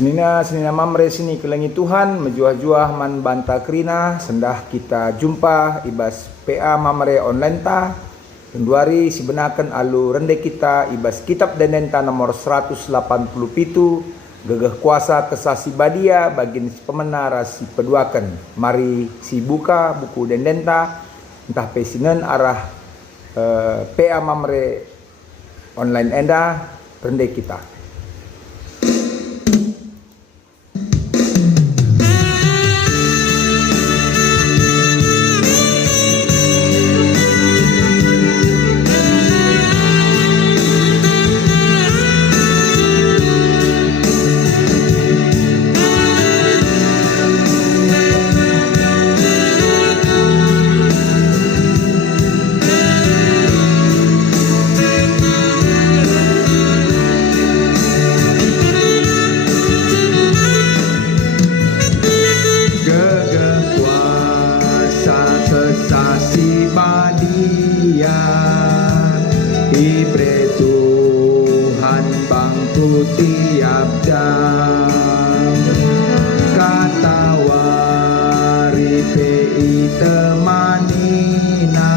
Senina mamre sini kelengi Tuhan menjuah-juah man banta krina sendah kita jumpa ibas PA mamre online ta kenduari sebenakan alu rende kita ibas kitab denenta nomor 187 gegeh kuasa kesasi badia bagin pemenara si peduakan mari si buka buku dendenta entah pesinen arah PA mamre online enda rende kita. Ibre Tuhan bangku tiap jam kata wari pei temanina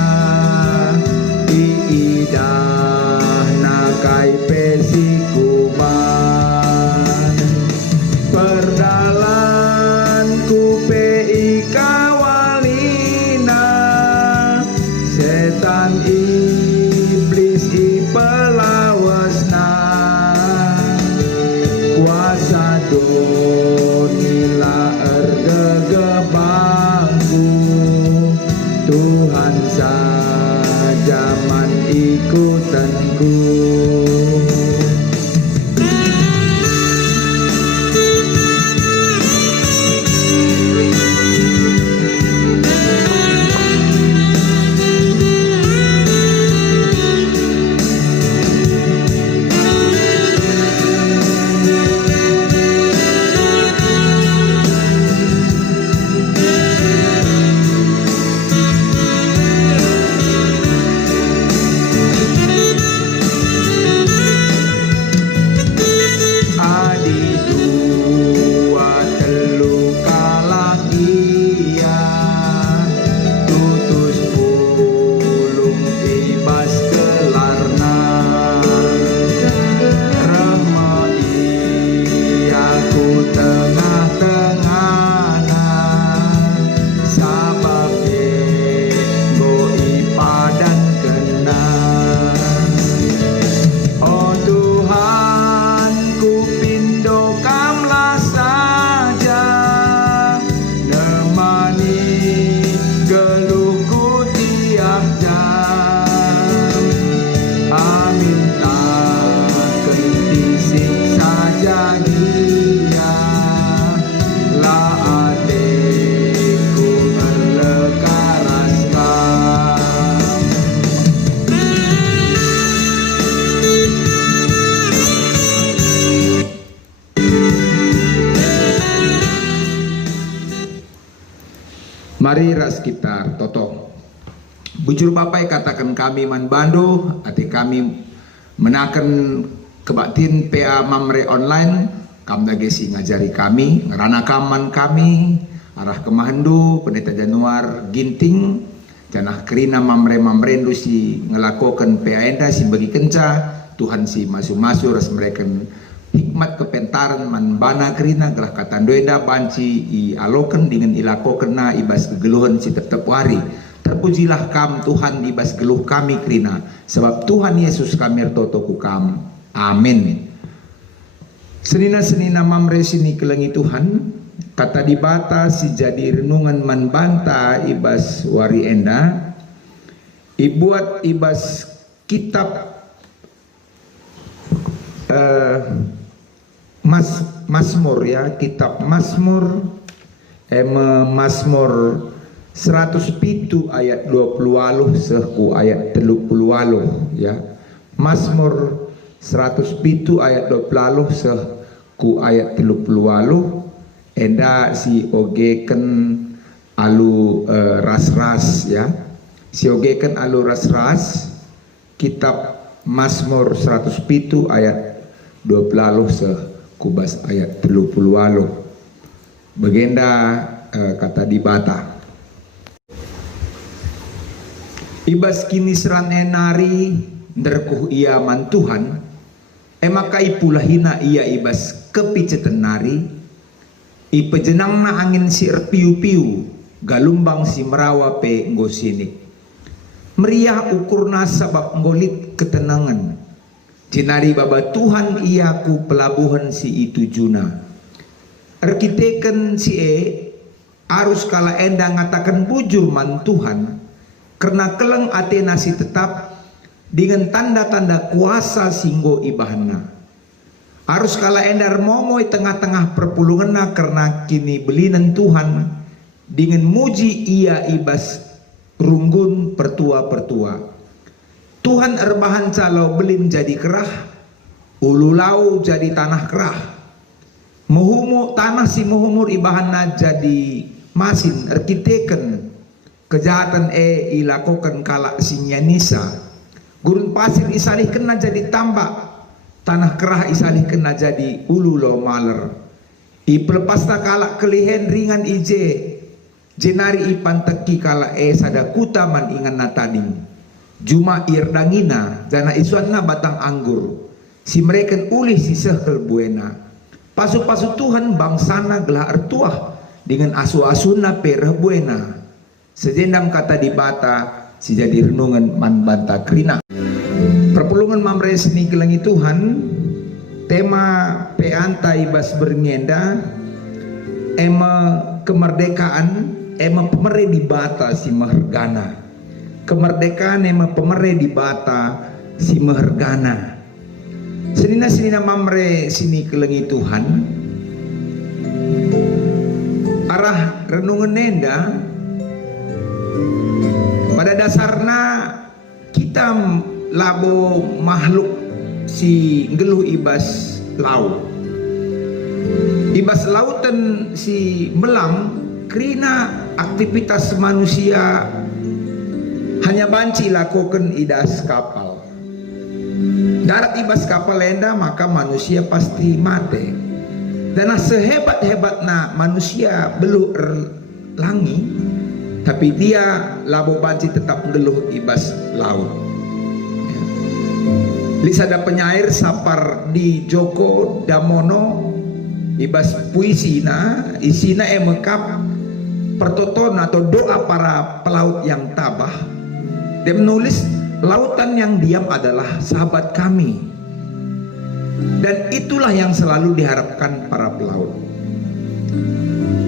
iidah nakai pesikuman perdalanku pei kawalina setan iblis ipelawasna kuasa donila ergegebangku Tuhan saja man ikutanku. Mari ras kita toto. Bujur bapai katakan kami man bando, ati kami menakan kebaktin PA mamre online, kam dagesi ngajari kami, ngerana kaman kami, arah kemahandu, pendeta Januar ginting, janah kerina mamre si ngelakokan PA enda si bagi kenca, Tuhan si masu-masu ras mereka hikmat kepentaran man bana kerina gelah kata doeda banci i aloken dengan ilakoken na ibas kegeluhan si tetep wari terpujilah kam Tuhan ibas geluh kami kerina sebab Tuhan Yesus kami ertotoku kam amin. Senina mamre sini kelengi Tuhan kata dibata si jadi renungan man banta ibas wari enda ibuat ibas kitab Mazmur ya, kitab Mazmur Mazmur 107 ayat 20 seku ayat 30 ya. Mazmur 107 ayat 20 seku ayat 30 enda si ogeken alu ras-ras ya. Si ogeken alu ras-ras kitab Mazmur 107 ayat 20 kubas ayat 30 begenda kata di bata ibas kini seran enari derkuh ia man Tuhan emakai pula hina ia ibas kepicetan nari ipejenang na angin si piu-piu galumbang si merawa pe ngosinik meriah ukurna sabab ngolit ketenangan jinari baba Tuhan iaku pelabuhan si itu juna arkiteken si arus kala enda ngatakan bujur man Tuhan karena keleng Athena si tetap dengan tanda-tanda kuasa singgo ibahna arus kala enda momoi tengah-tengah perpulunganna karena kini belinan Tuhan dengan muji ia ibas runggun pertua-pertua Tuhan erbahan calau belin jadi kerah ululau jadi tanah kerah Muhumu tanah si muhumur ibahana jadi masin arkiteken kejahatan ilakokan kala sinyanisa gurun pasir isalih kena jadi tambak tanah kerah isalih kena jadi ululo maler iplepasta kala kelihen ringan ije jenari ipan teki kala sada kutaman ingan natading juma irdangina jana isuanna batang anggur si mereka ulih si sehel buena pasu-pasu Tuhan bangsana gelah ertuah dengan asu-asuna pereh buena sejendam kata di bata si jadi renungan man banta krina perpulungan mamre seni kelengi Tuhan tema peanta ibas bernienda ema kemerdekaan ema pemere di bata si mehergana kemerdekaan ema pemere di bata si mehergana senina mamre sini kelengi Tuhan arah renungan nenda pada dasarnya kita labo makhluk si geluh ibas laut ibas lautan si melang krina aktivitas manusia hanya banci lakukan idas kapal darat ibas kapal lenda maka manusia pasti mati dan sehebat-hebatnya manusia belum erlangi tapi dia labo banci tetap geluh ibas laut lisada penyair sapar di Joko Damono ibas puisina isina emekap pertoton atau doa para pelaut yang tabah dia menulis lautan yang diam adalah sahabat kami dan itulah yang selalu diharapkan para pelaut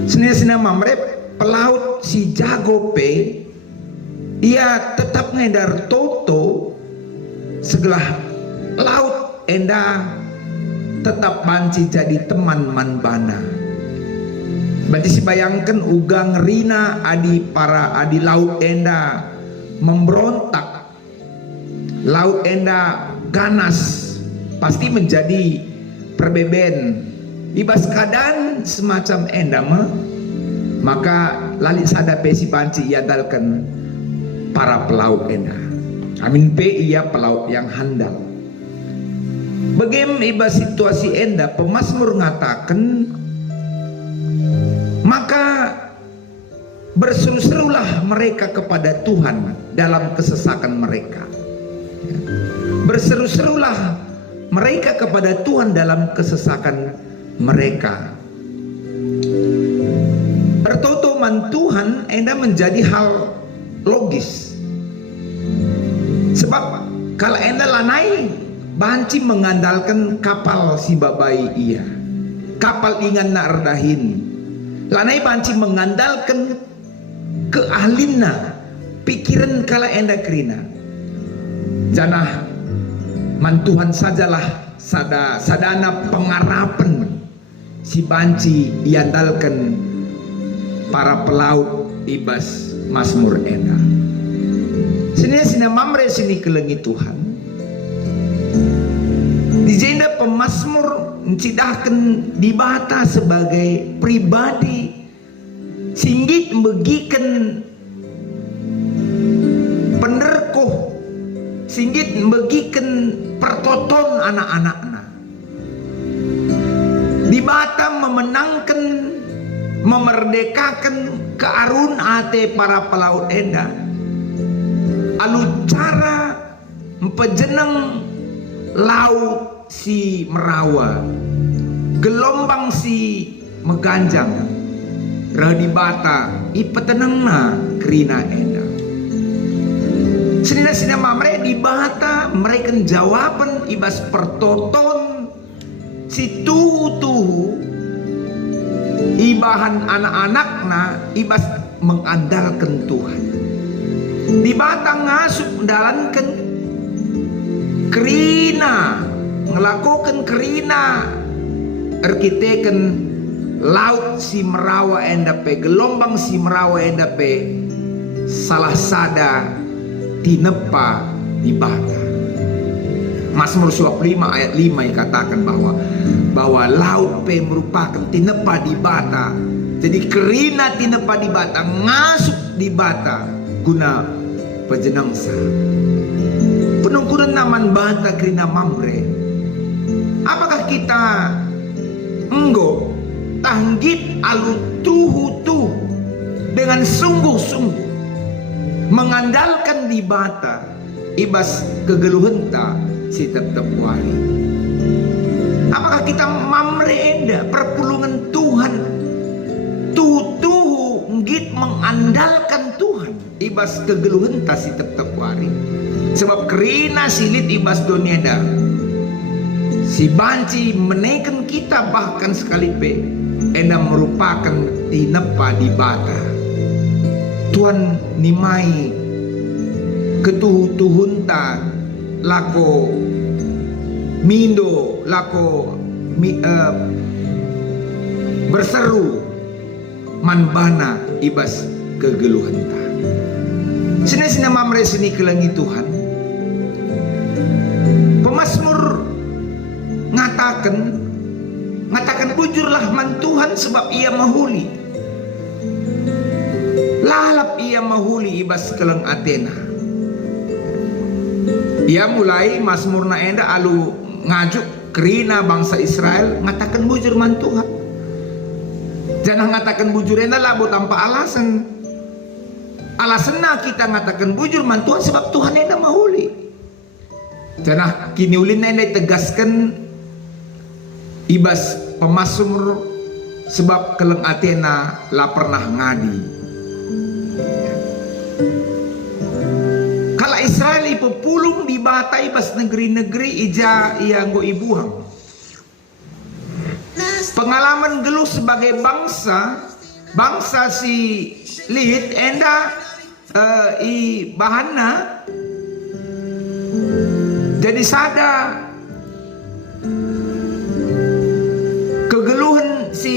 senia mamre pelaut si jago pe ia tetap ngedar toto segelah laut enda tetap banci jadi teman man bana berarti si bayangkan ugang rina adi laut enda memberontak laut enda ganas pasti menjadi perbeben ibas keadaan semacam enda maka lali sada pesi banci iadalkan para pelaut enda amin pe ia pelaut yang handal bagaimana ibas situasi enda pemazmur ngatakan maka berseru-serulah mereka kepada Tuhan dalam kesesakan mereka berseru-serulah mereka kepada Tuhan dalam kesesakan mereka pertotoman Tuhan enda menjadi hal logis sebab kalau enda lanai banci mengandalkan kapal si babai iya kapal ingan nak erdahin lanai banci mengandalkan keahlina pikiran kala enda krina janah man Tuhan sajalah sadana pengarapan si banci iandalkan para pelaut ibas Mazmur enda sini mamre sini kelengi Tuhan dijenda pemazmur mencidahkan dibata sebagai pribadi singgit membagikan penerkuh singgit membagikan pertoton anak-anaknya Di Batam memenangkan, memerdekakan kearun ate para pelaut enda. Alu cara empejeneng laut si Merawa, gelombang si Meganjang, di Bata ipetenengna kerina enda. Senina mamre di Bata mereka jawaban ibas pertoton si tuhu ibahan anak-anakna ibas mengandalkan Tuhan. Di Bata ngasup dalankan kerina, ngelakukan kerina arkiteken laut si Merawa endape, gelombang si Merawa endape salah sada tinepa di Bata. Mazmur 25 ayat 5 yang katakan bahwa laut pe merupakan tinepa di Bata. Jadi kerina tinepa di Bata, ngasup di Bata guna pejenangsa. Penungkuran naman Bata kerina mamre. Apakah kita enggo tanggit alu tuhu dengan sungguh-sungguh mengandalkan di Bata ibas kegeluhenta si tetap wali? Apakah kita mamre enda perpulungan Tuhan tuhu ngit mengandalkan Tuhan ibas kegeluhenta si tetap wali? Sebab kerina silit ibas donieda si banci menekan kita bahkan sekalipe enda merupakan tinepa di Bata. Tuhan nimai ketuhunta lako mindo lako berseru manbana ibas kegeluhanta. Sini mamre sini kelangi Tuhan. Pemazmur ngatakan bujurlah man Tuhan sebab ia mahuli. Lalap ia mahuli ibas keleng Athena. Ia mulai mazmurna enda alu ngajuk kerina bangsa Israel ngatakan bujur man Tuhan. Jangan ngatakan bujur enda labu tanpa alasan. Alasanna kita ngatakan bujur man Tuhan sebab Tuhan enda mahuli. Jangan kini ulin enda tegaskan ibas pemazmur sebab keleng Athena lah pernah ngadi. Kalau Israel ipepulung di Bata ibas negeri-negeri ija ia nggo ibuhang. Pengalaman geluh sebagai bangsa si Lid enda i bahana jadi sada kegeluhan si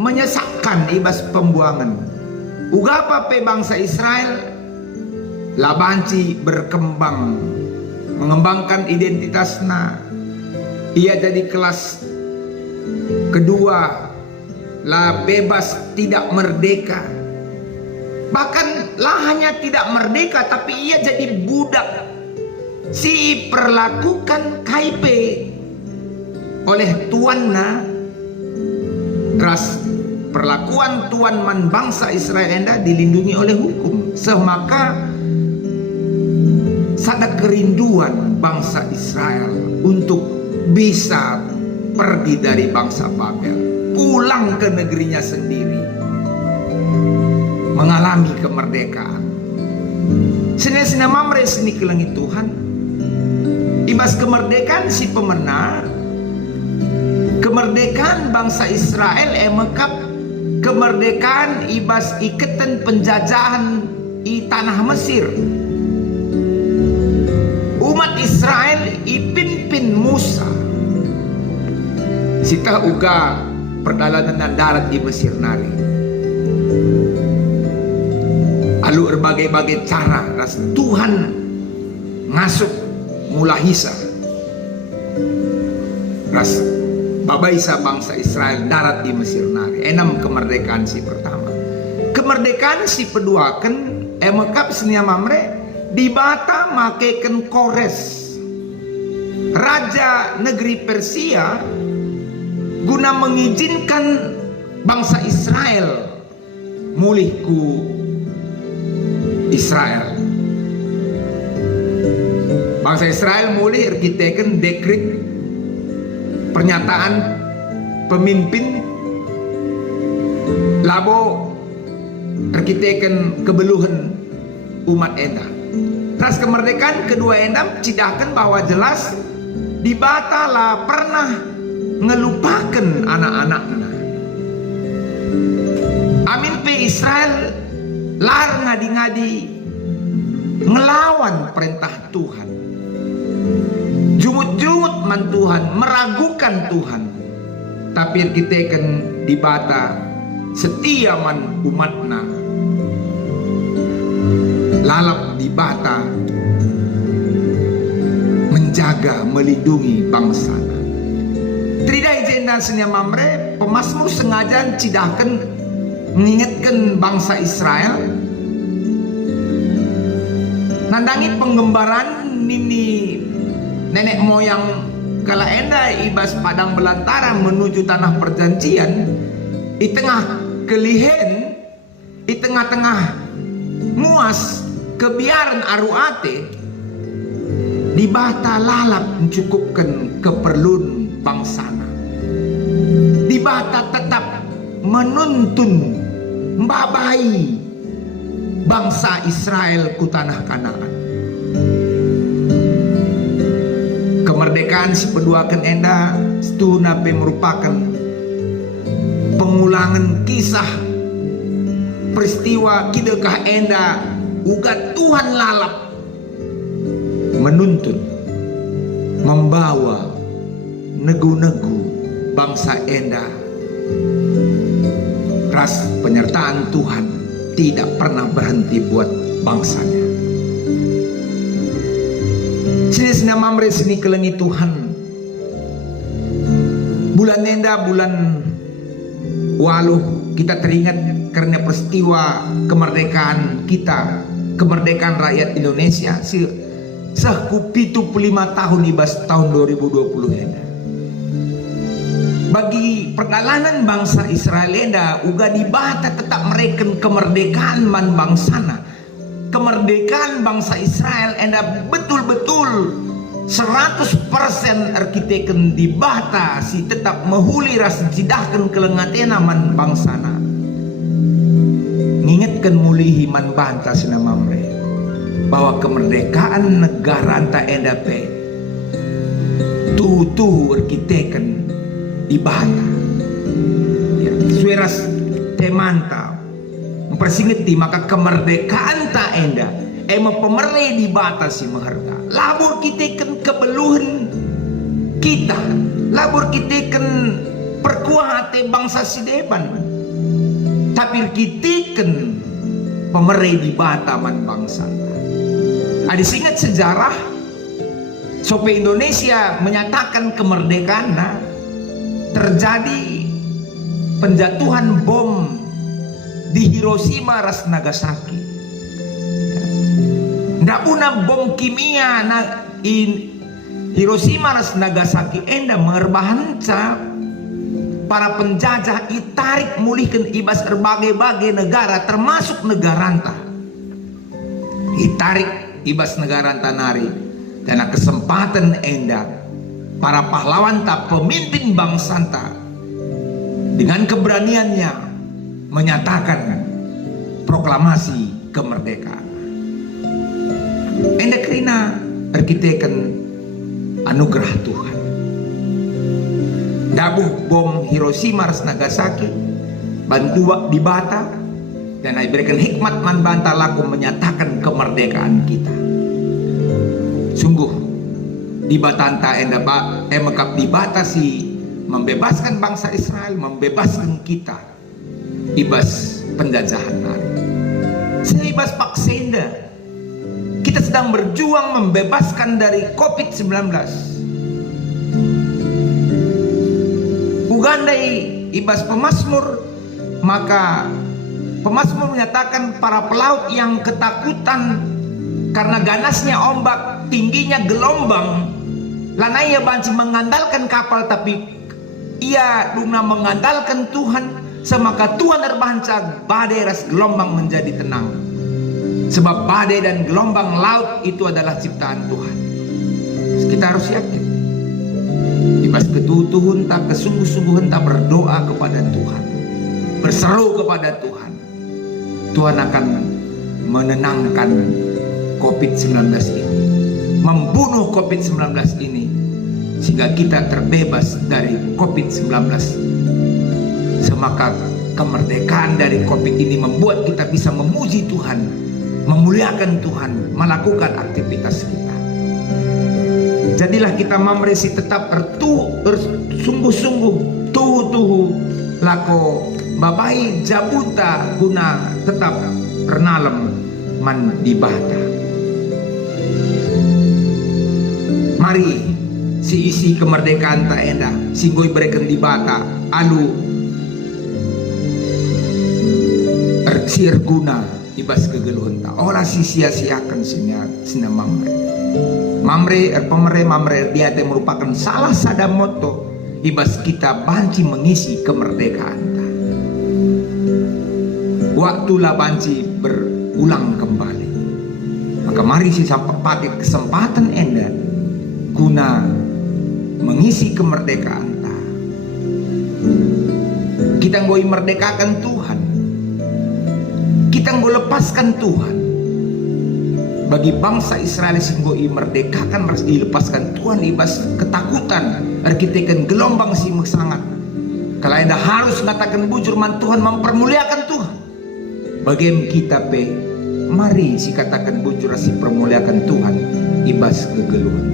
menyesakkan ibas pembuangan. Ugapa pe bangsa Israel labanci berkembang, mengembangkan identitasnya. Ia jadi kelas kedua, lah bebas tidak merdeka. Bahkan lah hanya tidak merdeka, tapi ia jadi budak. Si perlakukan kaipe oleh tuanna, ras perlakuan tuan man bangsa Israel enda dilindungi oleh hukum. Semaka sada kerinduan bangsa Israel untuk bisa pergi dari bangsa Babel, pulang ke negerinya sendiri, mengalami kemerdekaan. Sini mamre sini kelangi Tuhan. Ibas kemerdekaan si pemenang, kemerdekaan bangsa Israel emekap kemerdekaan ibas iketan penjajahan i tanah Mesir. Umat Israel ipimpin Musa sita uga perjalanan darat di Mesir nari. Alu berbagai-bagai cara ras Tuhan ngasuk mulahisa ras babaisa bangsa Israel darat di Mesir nari. Enam kemerdekaan si pertama. Kemerdekaan si kedua kan emekap senia mamre di Bata makeken Kores, raja negeri Persia, guna mengizinkan bangsa Israel mulih ku Israel. Bangsa Israel mulih erkiteken dekret pernyataan pemimpin labo erkiteken kebeluhan umat enda. Ras kemerdekaan kedua enda cidahkan bahwa jelas di Batala pernah ngelupakan anak-anaknya. Amin pe Israel lar ngadi-ngadi ngelawan perintah Tuhan. Jumut-jumut man Tuhan, meragukan Tuhan. Tapi kita kan di Bata setia man umatna. Lalap di Bata menjaga, melindungi bangsa. Tidak ijenda senya mamre, pemasmur sengaja cidahkan mengingatkan bangsa Israel. Nandangi penggembaran nini nenek moyang kala enda ibas padang belantara menuju tanah perjanjian, di tengah kelihen, di tengah-tengah muas kebiaran aruate, di Bata lalap mencukupkan keperluan bangsana. Di Bata tetap menuntun membabai bangsa Israel ku tanah Kanaan. Kemerdekaan si peduakan enda setuna pe merupakan pengulangan kisah peristiwa kidekah enda uga Tuhan lalap menuntun membawa negu-negu bangsa enda. Ras penyertaan Tuhan tidak pernah berhenti buat bangsanya. Sini mamre sini kelengi Tuhan. Bulan enda bulan waluh kita teringat karena peristiwa kemerdekaan kita, kemerdekaan rakyat Indonesia sahku 75 tahun ibas tahun 2020 enda. Bagi perjalanan bangsa Israel enda uga di Bata tetap mereken kemerdekaan man bangsana. Kemerdekaan bangsa Israel enda betul-betul 100% arkiteken di Bata si tetap mehuli ras cidahkan kelengatena man bangsana. Ngingetkan mulihi man banta senama mereka bahwa kemerdekaan negara anta enda pe tuh arkiteken di Bata. Ya, sueras temanta mempersingeti maka kemerdekaan ta enda pemerle di Bata si maharga. Labur kita kan kebeluhan kita, labur kita kan perkuahate bangsa si depan. Tapi kita kan pemerle di Bata man bangsa. Ada ingat sejarah sope Indonesia menyatakan kemerdekaan terjadi penjatuhan bom di Hiroshima ras Nagasaki. Ndak una bom kimia in Hiroshima ras Nagasaki enda mengerbahanca para penjajah itarik mulihkan ibas berbagai-bagai negara termasuk negara anta. Itarik ibas negara anta nari karena kesempatan enda para pahlawan ta pemimpin bangsa anta dengan keberaniannya menyatakan proklamasi kemerdekaan. Enda kerina arkiteken anugerah Tuhan. Dabuh bom Hiroshima ras Nagasaki bantu di Bata dan diberikan hikmat man banta laku menyatakan kemerdekaan kita. Sungguh di Batanta enda mekap di Bata si membebaskan bangsa Israel, membebaskan kita ibas penjajahan nari. Seibas paksenda kita sedang berjuang membebaskan dari COVID-19. Uganda ibas pemasmur, maka pemasmur menyatakan para pelaut yang ketakutan karena ganasnya ombak, tingginya gelombang, lanaya banci mengandalkan kapal tapi ia duna mengandalkan Tuhan, semaka Tuhan terbancang badai ras gelombang menjadi tenang. Sebab badai dan gelombang laut itu adalah ciptaan Tuhan. Kita harus yakin. Ibas ketutuhun tak kesungguh-sungguhan tak berdoa kepada Tuhan, berseru kepada Tuhan, Tuhan akan menenangkan COVID-19 ini, membunuh COVID-19 ini, sehingga kita terbebas dari COVID-19. Semaka kemerdekaan dari COVID ini membuat kita bisa memuji Tuhan, memuliakan Tuhan, melakukan aktivitas kita. Jadilah kita mamresi tetap bersungguh-sungguh tuhu lako babai jabuta guna tetap pernalem man dibata. Mari si isi kemerdekaan tak endah singgoi bereken dibata alu sirguna ibas kegeluhan tak ora sia-siakan sina mamre mamre dia merupakan salah sada moto ibas kita banci mengisi kemerdekaan ta. Waktulah banci berulang kembali, maka mari si pakai kesempatan enda guna mengisi kemerdekaan ta. Kita ngoi merdekakan Tuhan, kita ngoi lepaskan Tuhan. Bagi bangsa Israel singgoi merdekakan harus dilepaskan Tuhan ibas ketakutan arkitekan gelombang si sangat. Kalau anda harus mengatakan bujur man Tuhan mempermuliakan Tuhan. Bagian kita pe mari si katakan bujur si permuliakan Tuhan ibas kegeluhan.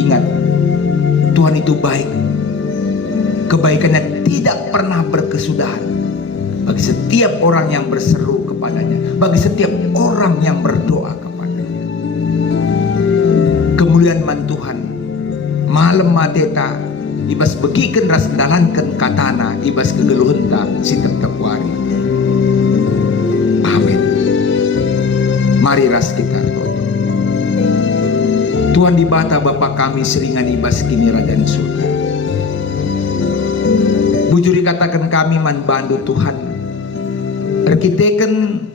Ingat, Tuhan itu baik. Kebaikannya tidak pernah berkesudahan bagi setiap orang yang berseru kepadanya, bagi setiap orang yang berdoa kepadanya. Kemuliaan man Tuhan malam mateta ibas begiken ras dalankan katana ibas kegeluhenta si tetap wari. Amin. Mari ras kita toto. Tuhan di bata Bapa kami seringan ibas kini radan surga. Bujuri katakan kami man bandu Tuhan. Arkiteken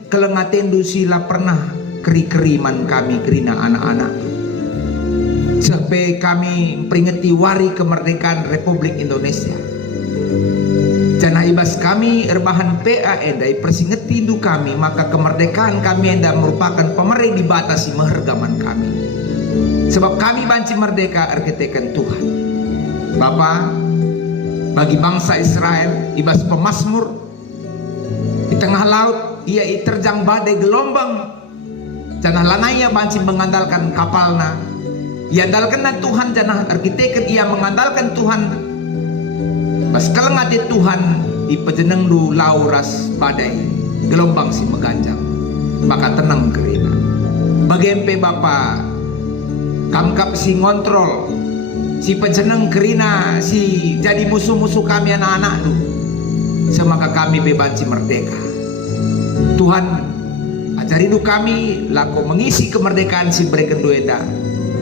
kelengatendu sila pernah keri-keriman kami kerina anak-anak. Sampai kami peringati wari kemerdekaan Republik Indonesia. Jana ibas kami erbahan PA endai persingeti du kami, maka kemerdekaan kami enda merupakan pemerintah dibatasi mehergaman kami. Sebab kami banci merdeka arkiteken Tuhan. Bapa, bagi bangsa Israel ibas pemazmur di tengah laut ia terjang badai gelombang, janah lanaya banci mengandalkan kapalna, ia andalkan Tuhan, janah arkiteken ia mengandalkan Tuhan. Pas kelengati Tuhan di pejeneng du lauras badai gelombang si meganjang, maka tenang kerina. Bagi MP Bapa kamkap si ngontrol si pejeneng kerina si jadi musuh-musuh kami anak-anak tu. Semaka kami bebanci merdeka. Tuhan ajari du kami lako mengisi kemerdekaan si bregendoeda.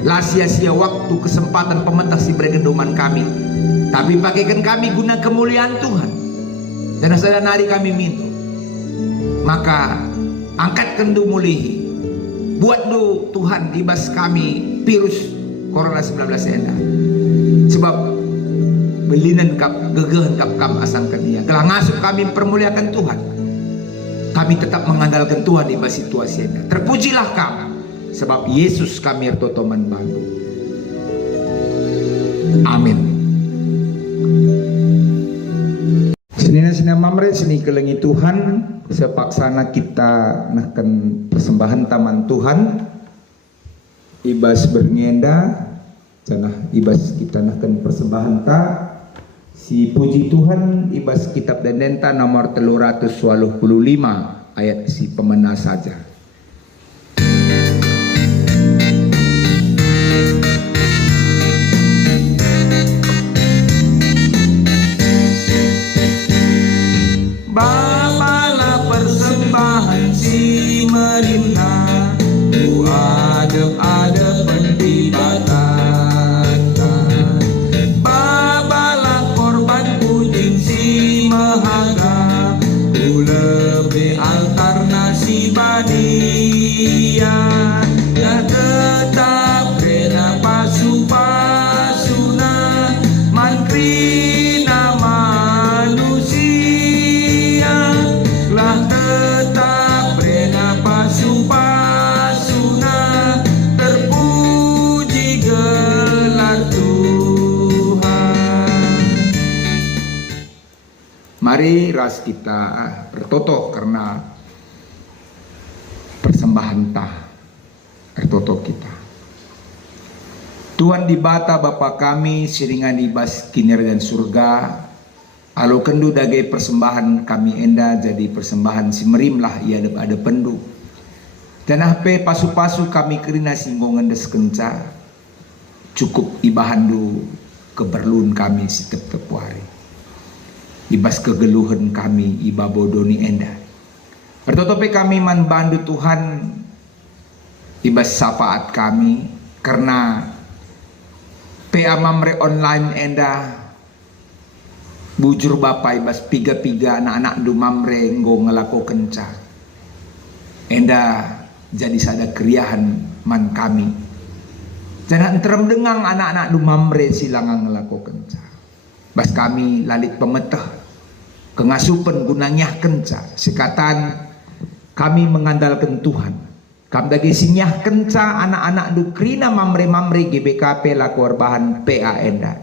Lah sia-sia waktu kesempatan pementah si bregendoman kami. Tapi pakaikan kami guna kemuliaan Tuhan. Dan sadar nari kami minta. Maka angkatkan du mulihi. Buat du Tuhan ibas kami virus Corona 19 enda. Sebab belinan kap gegehan kap kam asangkan dia. Kelah ngasup kami permuliakan Tuhan. Kami tetap mengandalkan Tuhan di bawah situasi ini. Terpujilah kami, sebab Yesus kami ertotoman bantu. Amin. Sini mamre sini kelengi Tuhan, sepaksana kita nakan persembahan taman Tuhan. Ibas bernienda, janah ibas kita nakan persembahan ta. Si puji Tuhan ibas kitab Dendenta nomor 325 ayat si pemena saja. Bapalah persembahan si merinda, ku adep-adep pendibatan. Bapalah Mari ras kita bertoto karena persembahan tah bertoto kita. Tuhan di bata Bapa kami siringan ibas kiner dan surga. Alo kendu dagai persembahan kami enda jadi persembahan si merimlah ia ada pendu. Dan hape pasu-pasu kami kerina singgongan des kenca. Cukup ibahandu keperluan kami setiap hari. Ibas kegeluhan kami iba bodoni enda. Bertotope kami man bandu Tuhan ibas syafaat kami karena PA Mamre online enda bujur Bapa ibas piga-piga anak-anak du Mamre nggo ngelako kenca. Enda jadi sada kriahan man kami. Jangan terem dengang anak-anak du Mamre silangang ngelako kenca. Bas kami lalit pemetah kengasupan gunanyah kenca. Sekatan kami mengandalkan Tuhan. Kami dagi sinyah kenca anak-anak du krina Mamre-Mamre GBKP laku bahan PA enda.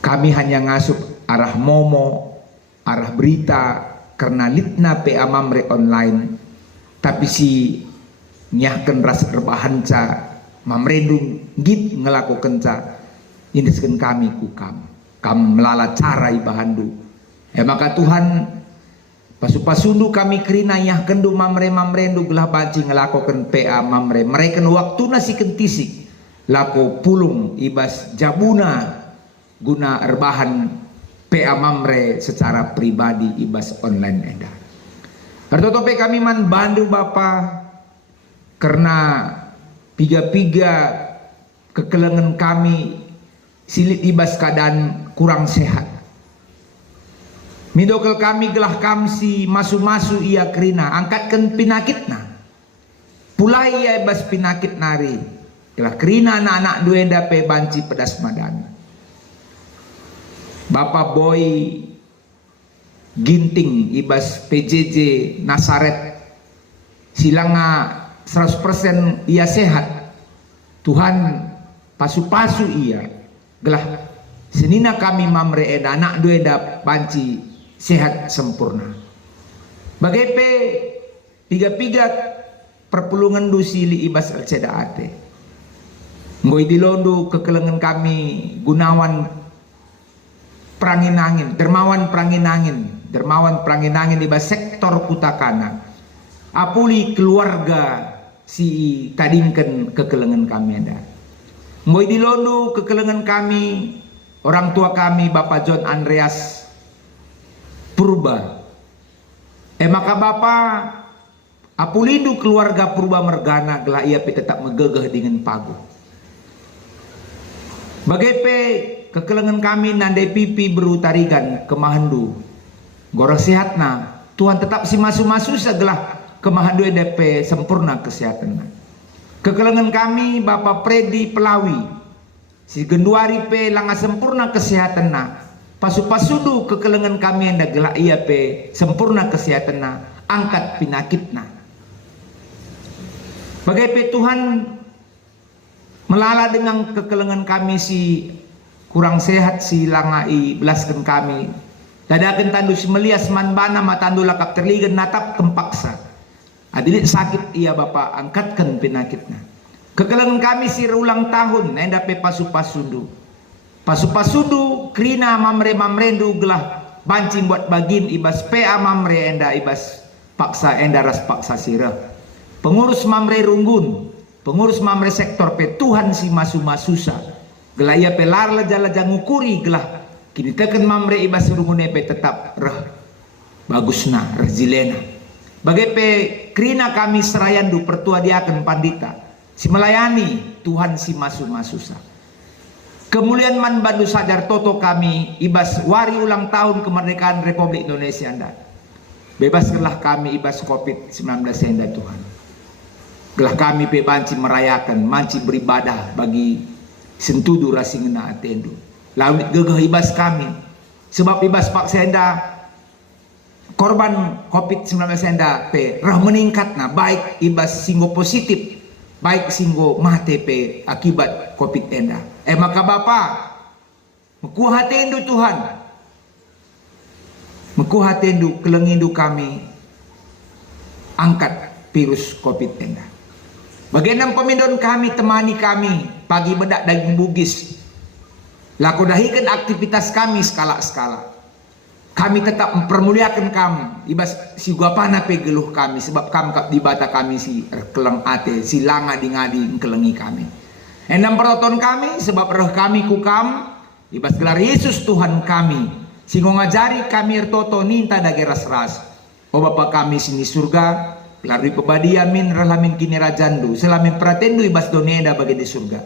Kami hanya ngasup arah momo, arah berita karena litna PA Mamre online. Tapi si nyahkan rasa terbahanca Mamredung git ngelaku kenca. Indeskan kami kukam. Kami melala cara ibahandu. Maka Tuhan pasu-pasundu kami kerina yah kendu Mamre-Mamrendu gelah banci ngelakukan PA Mamre. Mereka waktu nasi kentisik lako pulung ibas jabuna guna erbahan PA Mamre secara pribadi ibas online eda. Bertotope kami man bandu Bapa karena piga-piga kekelengan kami silit ibas keadaan kurang sehat. Midokel kami gelah kamsi masu-masu ia kerina angkatkan pinakitna. Pulai ia ibas pinakit nari. Gelah kerina anak-anak duenda pe banci pedas madan. Bapak Boy Ginting ibas PJJ Nasaret silanga 100% ia sehat. Tuhan pasu-pasu ia gelah senina kami Mamre eda anak dueda banci sehat sempurna. Bagepe piga-piga perpulungan du sili ibas alceda ate. Ngoi dilondo kekelengan kami Gunawan Pranginangin, Dermawan Pranginangin ibas sektor Kutakana. Apuli keluarga si tadingken kekelengan kami ada. Ngoi dilondo kekelengan kami orang tua kami Bapak John Andreas Purba. Maka Bapak apulindu keluarga Purba Mergana gelah ia tetap megegeh dengan pagu. Bagepe kekelengan kami nandai pipi berutarigan kemahandu. Gorah sehatna Tuhan tetap si masu-masu segelah kemahandu DP sempurna kesehatan. Kekelengan kami Bapak Predi Pelawi si genduari pe langa sempurna kesehatan na. Pasu-pasudu kekelengan kami yang gelah ia pe sempurna kesehatan na. Angkat penyakit na. Bagai Tuhan melala dengan kekelengan kami si kurang sehat si langai belaskan kami. Dadakan tandu si melias manbana matandu lakap terligan natap kempaksa. Adilit sakit ia Bapak angkatkan penyakitnya. Kekelengan kami si ulang tahun nenda pe pasu-pasudu. Pasu-pasudu krina Mamre-Mamrendu gelah banci buat bagin ibas PA Mamre enda ibas paksa enda ras paksa sirah. Pengurus Mamre Runggun, pengurus Mamre sektor pe Tuhan si masu-masusa. Gelah ia pe larla-jala ngukuri gelah kini teken Mamre ibas Runggun pe tetap reh bagusna reh zilena. Bagai pe krina kami serayandu pertua diaken pandita si melayani Tuhan si masu-masusa. Kemuliaan man bandu sadar toto kami ibas wari ulang tahun kemerdekaan Republik Indonesia anda. Bebaskanlah kami ibas COVID-19 anda Tuhan. Gelah kami pe banci merayakan, manci beribadah bagi sentudu rasingena atendu. Lalu gegeh ibas kami sebab ibas paksa anda korban COVID-19 enda pe rah meningkat na baik ibas singgo positif baik singgo mate pe akibat COVID enda. Maka Bapak kuhat endo Tuhan Mekuhatendu kelengindu kami angkat virus COVID tenda. Bagian pemindon kami, temani kami pagi bedak daging bugis. Laku dahikan aktivitas kami skala-skala. Kami tetap mempermuliakan kamu. Ibas si guapana pegeluh kami sebab kamu di bata kami si keleng ate, si langa di ngadi kelengi kami. Endam peroton kami sebab roh kami ku kam. Ibas gelar Yesus Tuhan kami. Sing ngajari kami ertoto ninta dage ras-ras. O Bapa kami sini surga, melalui pebadia min relamin kini rajandu, selamin pratendu ibas doneda bagi di surga.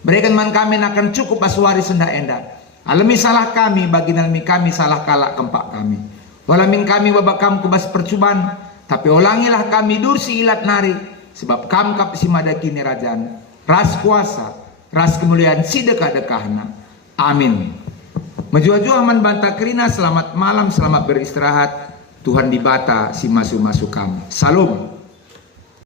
Berikan man kami akan cukup aswari senda enda. Alami salah kami, bagi nalmi kami salah kalak kempak kami. Walamin kami babak kam kubas percubaan, tapi ulangilah kami dursi ilat nari, sebab kam kap si mada kini rajan. Ras kuasa, ras kemuliaan si dekah-dekahna. Amin. Menjua-jua man banta kerina, selamat malam, selamat beristirahat. Tuhan dibata si masuk-masuk kamu. Salam.